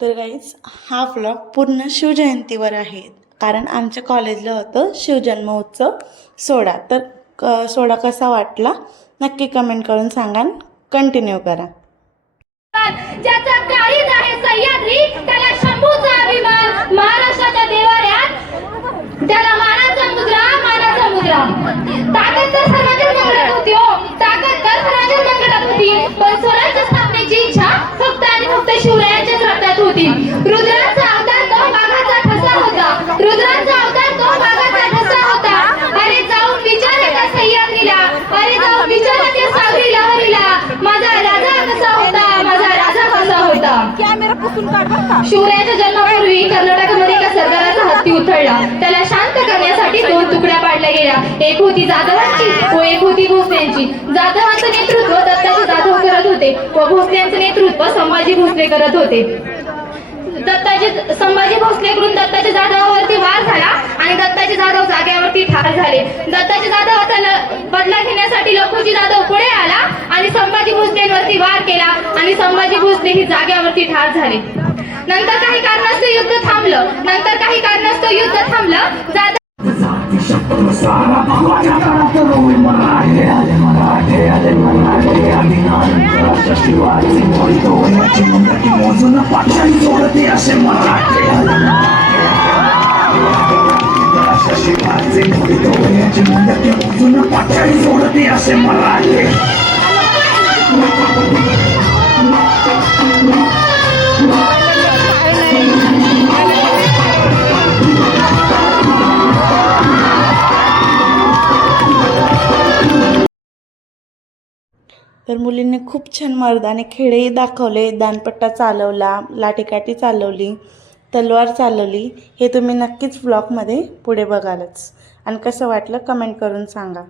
तर गाईज हा व्लॉग पूर्ण शिवजयंतीवर आहे. कारण आमच्या कॉलेजला होतं शिवजन्मोत्सव सोहळा. तर सोहळा कसा वाटला नक्की कमेंट करून सांगा. कंटिन्यू करा. ज्याचा काळीज आहे सह्याद्री, त्याला शंभूचा अभिमान. महाराष्ट्राच्या देवाऱ्यात त्याला मानाचा मुद्रा. ताकद तर सर्वांच्या मंगळात होती हो, ताकद तर सर्वांच्या मंगळात होती. पण स्वराज्य स्थापनेची इच्छा फक्त आणि फक्त शिवरायांच्याच रक्तात होती. रुद्राचा अवतार तो वाघाचा ठसा होता. अरे जाऊन विचारा त्या सह्याद्रीला, अरे जाऊन विचारा त्या सागरी लहरीला, माझा राजा कसा होता. शिवरायांच्या जन्मापूर्वी कर्नाटकमध्ये एका सरदाराचा हत्ती उथळला. त्याला शांत करण्यासाठी 2 तुकड्या पाडल्या गेल्या. एक होती जाधवांची व एक होती भोसल्यांची. जाधवांचं नेतृत्व दत्ताचे जाधव करत होते व भोसल्यांचं नेतृत्व संभाजी भोसले करत होते. संभाजी भोसलेकडून दत्ताच्या जाधवावरती वार झाला आणि दत्ताचे जाधव जागेवरती ठार झाले. दत्ताचे जाधवाचा बदला घेण्यासाठी लखुजी जाधव पुढे आला आणि संभाजी भोसलेंवरती वार केला आणि संभाजी भोसले ही जागेवरती ठार झाले. नंतर काही कारणास्तव युद्ध थांबलं. तर मुलींनी खूप छान मर्दाने खेळही दाखवले. दानपट्टा चालवला, लाठीकाठी चालवली, तलवार चालवली. हे तुम्ही नक्कीच व्लॉगमध्ये पुढे बघालच. आणि कसं वाटलं कमेंट करून सांगा.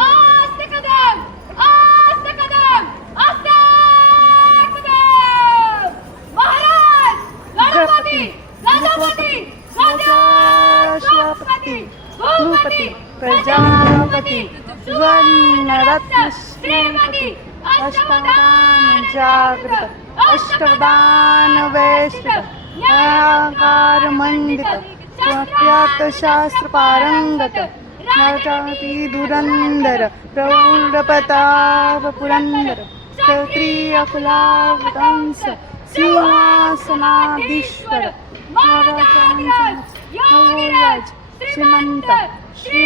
आस्ते कदम आस्ते कदम आस्ते कदम महाराज गणपती गणपती गणपती भूपती प्रजापती सुवर्णरत्न श्रीमती अष्टवदान जागृत अष्टवदान वेष्टित न्यायाकार मंडित प्रख्यात शास्त्र पारंगत नरजाती धुरंधर प्रौढ प्रताप पुरंदर क्षत्रिय कुलावतंस सिंहासनाधीश्वर महाराज श्रीमंत श्री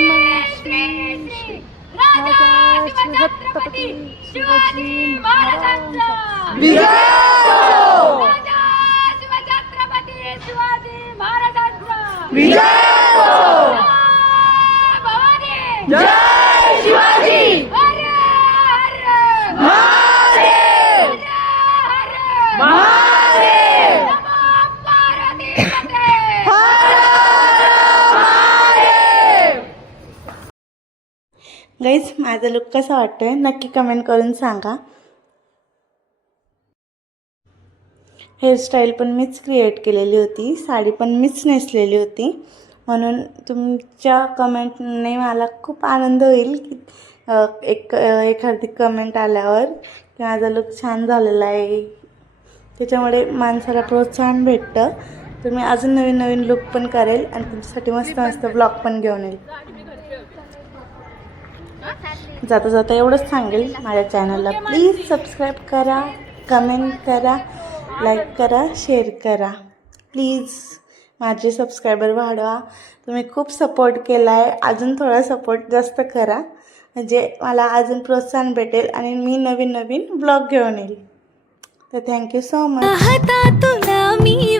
राजा छत्रपती शिवाजी महाराजांचा राजा शिवछत्रपती शिवाजी महाराजांचा भवानी जय शिवाजी हर हर महादेव हर महादेव नमो पार्वतीपते गाईज माझा लुक कसा वाटतोय नक्की कमेंट करून सांगा. हेअरस्टाईल पण मीच क्रिएट केलेली होती, साडी पण मीच नेसलेली होती, म्हणून तुमच्या कमेंटने मला खूप आनंद होईल की एखादी कमेंट आल्यावर की माझा लुक छान झालेला आहे. त्याच्यामुळे माणसाला प्रोत्साहन भेटतं. तर मी अजून नवीन नवीन लुक पण करेल आणि तुमच्यासाठी मस्त मस्त ब्लॉग पण घेऊन येईल. जाता जाता एवढंच सांगेल, माझ्या चॅनलला प्लीज सबस्क्राईब करा, कमेंट करा, लाईक करा, शेअर करा. प्लीज माझे सबस्क्रायबर वाढवा. तुम्ही खूप सपोर्ट केला आहे, अजून थोडा सपोर्ट जास्त करा म्हणजे मला अजून प्रोत्साहन भेटेल आणि मी नवीन नवीन ब्लॉग घेऊन येईल. तर थँक्यू सो मच. तुला मी